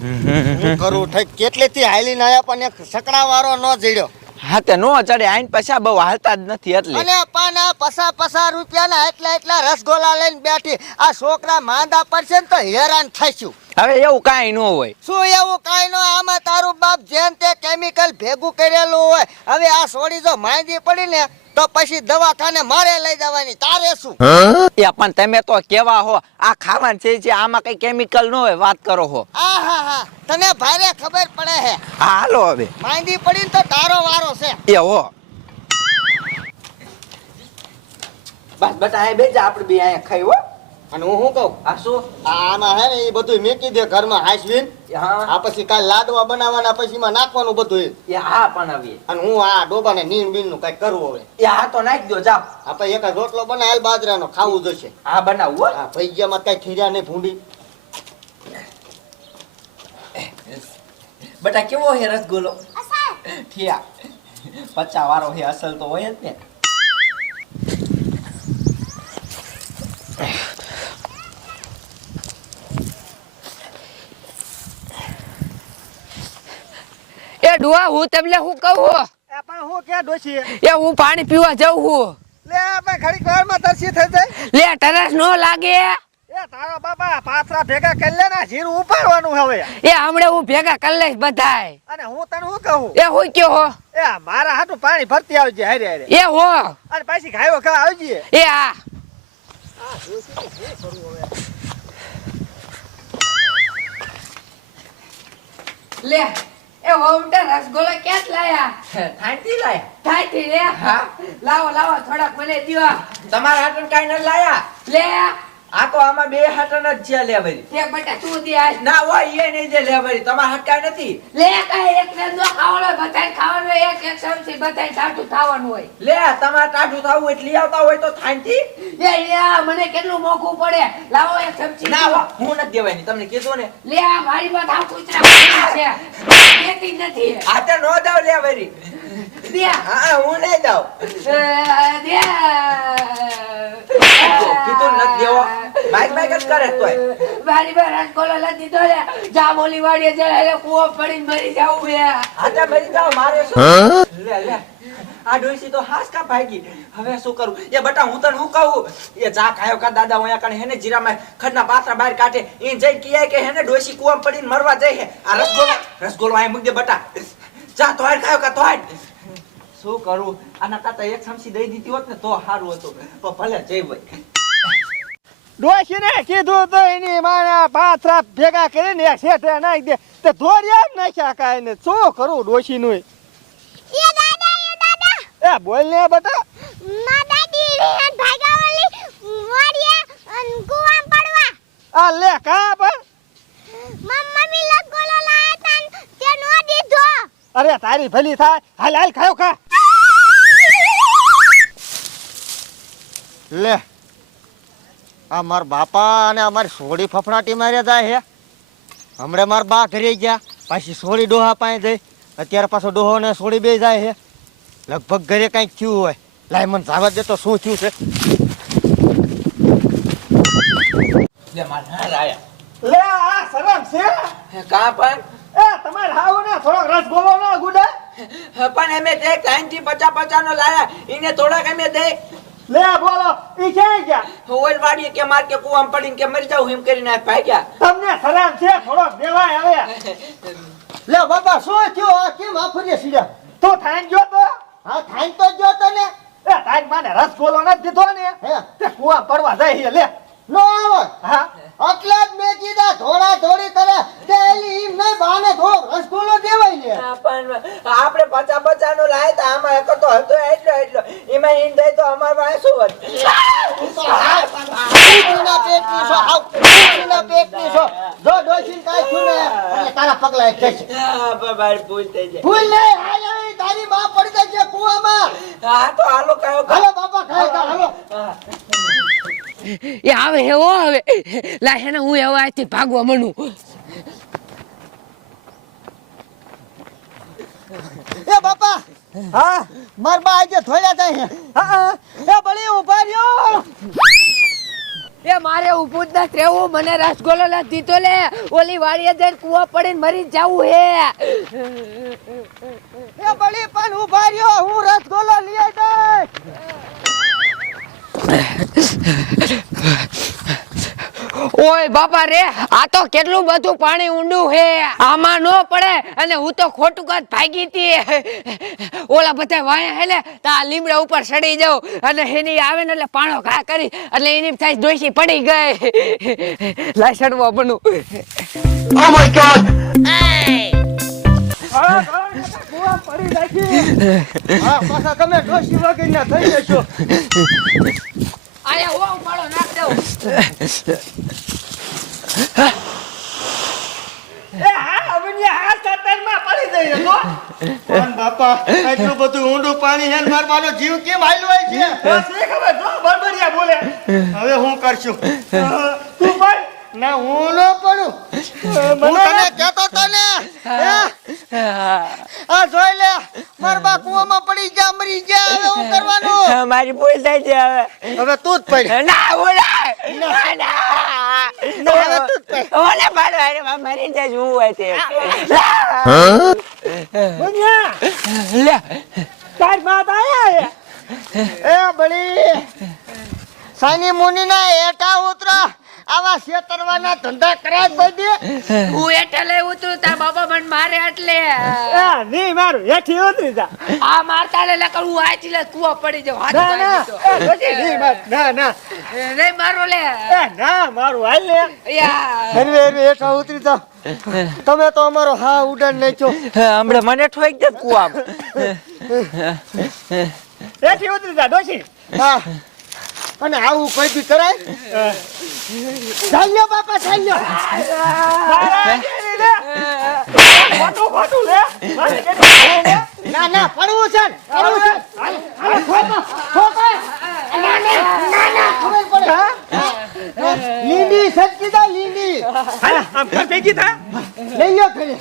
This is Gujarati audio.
હું કરું ઠીક કેટલેથી હાલીને આયા પણ એક સકડા વાળો ન જડ્યો. હા તે નો ચડે આઈન પછા બહુ હાલતા જ નથી એટલે. અને પાના પસા રૂપિયાના એટલા રસગોલા લઈને બેઠી. આ છોકરા માંદા પડશે ને તો હેરાન થઈશું. હવે એવું કાંઈ ન હોય. શું એવું કાંઈ ન? આમાં તારું બાપ જેન તે કેમિકલ ભેગું કરેલું હોય. હવે આ છોડી જો માંદી પડી ને તો પછી દવાખાને મારે લઈ જવાની. તારે શું? એ પણ તમે તો કેવા હો, આ ખાવાનું છે આમાં કઈ કેમિકલ ન હોય, વાત કરો હો. હા તને ભારે ખબર પડે હે. હા હાલો હવે. માંદી પડી ને તો તારો વારો છે. એ હો. બસ બટા આ બેજા આપણે બે અહીંયા ખાઈ હો. અને હું શું કહું? આ શું? આમાં હે ને એ બધું મેકી દે ઘરમાં હાસવીન. હા. આ પછી કાલ લાડવા બનાવવાના પછી માં નાખવાનું બધું. એ હા પણ હવે. અને હું આ ડોબાને નીણ બીણ નું કઈ કરવું હવે. એ હા તો નાખી દો જાવ. આપણે એક રોટલો બનાવેલ બાજરાનો ખાવું જોશે. હા બનાવું હો. હા ભૈયામાં કઈ ખીર્યા નહીં ભૂંડી. બટા કેવો હે રસગુલ્લો? ઠીયા 50 વાળો હે, અસલ તો હોય જ ને. એ ડોહા હું તમને હું કહું પણ હું ક્યાં ડોશી? એ હું પાણી પીવા જાઉં છું. લે આપણે ઘડીક વારમાં તરસી થઈ જાય. લે તરસ નો લાગે? એ તારો બાપા પાથરા ભેગા કરી લે ને જીરું ઉપાડવાનું હવે. એ હમણે હું ભેગા કરી લઈશ બધાય. અને હું તને શું કહું? એ હું કયો હો? એ મારા હાટું પાણી ભરતી આવજે હારે હારે. એ હો. અને પાછી ખાયો ખા આવજે. એ હા. લે એ હોમટા રસગોલા ક્યાં લાયા? થાંતી લાય. થાયથી લે. હા. લાવો થોડાક મને દ્યો. તમારા હાટન કાઈ ન લાયા. લે આ તો આમાં બે હાટન જ છે લેવરી. એક બેટા તું દે આજ. ના હોય એ નહીં દે લેવરી. તમારા હાટ કાઈ નથી. લે કાઈ એક ને નો ખાવાનો બધાય ખાવાનું એક સમસી બધાય ટાટું ખાવાનું હોય. લે તમારે ટાઢું થાવું એટલે લઈ આવતા હોય તો થાંતી. એ મને કેટલું મોંઘું પડે. લાવો એક સમસી. ના હો, હું નથી દેવાની, તમને કીધું ને. લે આ મારી વાત આ કૂતરા છે. દેતી નથી. આ તો નો દાવ લેવરી. દે. હા હું નહીં દાવ. દે. કીધું નથી દેવો. બાઈક જ કરે તોય. મારી બાર રસગોલો લઈ દીધો લે. જા બોલી વાડીએ જલે કૂવો પડીને મરી જાવું બે. આજા મરી જાવ મારે શું? લે આ ડોસી તો હાસકા ભાગી. હવે શું કરું? એ બટા હું તને હું કહું? એ જા ખાયો કા દાદા ઓયા કણે હેને જીરામાં ખડના પાત્રા બહાર કાઢે. ઈ જઈ કીયા કે હેને ડોસી કૂવામાં પડીને મરવા જાય હે. આ રસગોલો આ મૂક દે બટા. જા તોય ખાયો કા તોય. શું કરું? આના કાતા એક સમસી દઈ દીધી હોત ને તો સારું હતું. તો ભલે જઈ હોય. ડોશીને કીધું તો એની માના પાથરા ભેગા કરીને એક શેઠે નાખી દે. તે ધોરિયા જ નાખ્યા કાંઈ ને. શું કરું ડોશીનું? એ દાદા એ બોલ ને બટા. માં દાદી રેન ભાગાવાલી મોડિયા અન કુવામ પડવા. આ લે કા પણ. મમ્મી લગોલો લાયા તન તે નો દીધો. અરે તારી ભલી થાય. હાલ હાલ ખાયો ખા. લે આ માર બાપા અને અમારી સોડી ફફડાટી માર્યા જાય હે. હમણે માર બા ઘરે ગયા, પાછી સોડી ડોહા પાસે જઈ. અત્યારે પાછો ડોહો ને સોડી બે જાય હે. લગભગ ઘરે કઈક થયું હોય. લાય મને જાવા દે તો શું થયું છે. લે માર હાલ આયા. લે આ શરમ છે. કા પણ એ તમાર હાવ ને થોડો રસગોલો નો ગુડા. પણ અમે તે 50 નો લાયા. ઈને થોડાક અમે દે. લે બોલો ઈ ક્યાં ગયા? ઓલ વાડી કે માર કે કુવામાં પડીને કે મરી જાવ એમ કરીને ભાગ્યા. તમને શરમ છે થોડો દેવાય હવે. લે બાપા શું થયું? આ કેમ આફરીએ સીડા? તું થાન ગયો તો? હા થાન તો ગયો તો ને. એ તારી માને રસગોલો નથી દીધો ને હે તે કુવા પડવા જાય છે. લે નો આવે. હા એટલે જ મેં કીધા થોડા થોડી કરે તે એલી ઈમ નહીં બાને થો રસગોલો દેવાય ને. પણ આપણે 50 નો લાયા તા આમાં એક તો હતો એટલો એમાં ઈન દઈ તો અમાર પાસે શું હતું? કુકીના પેટની છો હાવ કુકીના પેટની છો. જો ડોશીન કાઈ થયું ને એટલે તારા પગલા એક થશે. બાર ભૂલ થઈ જાય. ભૂલ નહીં. હાલ હવે તારી માં પડી ગઈ છે કુવામાં. હા તો હાલો કયો હાલો બાપા ખાય કા હાલો. એ આવે હે ઓ હવે. લા હેને હું હવે આથી ભાગવા મનું. એ બાપા હા માર બા આજે થોડ્યા જાય. હા એ બળી ઉભા રહ્યો. એ મારે ઊભું જ નથી રહેવું, મને રસગોલો નથી દીધો લે. ઓલી વાડીએ જઈને કૂવો પડીને મરી જાવું હે. એ બળી પણ ઉભા રહ્યો, હું રસગોલો લઈ આવી ઓય બાપા રે, આ તો કેટલું બધું પાણી ઊંડું હે, આમાં નો પડે. અને હું તો ખોટું કાત ભાગી હતી. ઓલા બધા વાયા હેલે તા લીમડા ઉપર ચડી જાઉં અને એની આવે ને એટલે પાણો ઘા કરી એટલે એની થાય ડોશી પડી ગઈ. લાય ચડવા બનું. Oh my God. હા પાછા તમે ડોશી વગરના થઈ જશો. આયા ઓ ઉપાડો નાખ દઉં. એ હા અવનિયા હા ચતરમાં પડી જઈએ તો. પણ બાપા આટલું બધું ઊંડું પાણી હે, માર મારો જીવ કેમ હાલવાય છે? બસ એ ખબર જો બરબરિયા બોલે. હવે હું કરશું? તું ભાઈ ના હું ન પડું. હું તને કહેતો તો ને. આ જોઈ લે માર બા કૂવામાં પડી જા મરી જા. હવે હું કરવાનું? મારી ભૂલ થઈ છે હવે. હવે તું જ પડ. ના ઓલા ના હવે તું જ પડ. ઓલા પાડો અરે મરી જાય હું હોય તે. બન્યા લે તાર બાપ આયા એ બળી સાની મુની ના એટા ઉતરા. આવા શેતરવાના ધંધા કરાય બધી. હું એટલે ઉતરું તાર બાપા મને મારે એટલે. નહીં મારું હેઠી ઉતરી જા. આ મારતા લે લકર હું આચી લે કૂવા પડી જાવ હાથ ના ના નહીં માર ના ના નહીં મારો લે. ના મારું હાલ લે. યા હરવે હરવે હેઠા ઉતરી જા. તમે તો અમારો હા ઉડાન નાખ્યો. હમણાં મને ઠોક દે કુવા. હેઠી ઉતરી જા ડોશી. હા અને આવું કોઈ બી કરાય? ચાલ્યો બાપા ચાલ્યો. ના ના પડવું છે પડવું છે. લીંડી સચકી દા લીંડી. લઈ લો ખરી.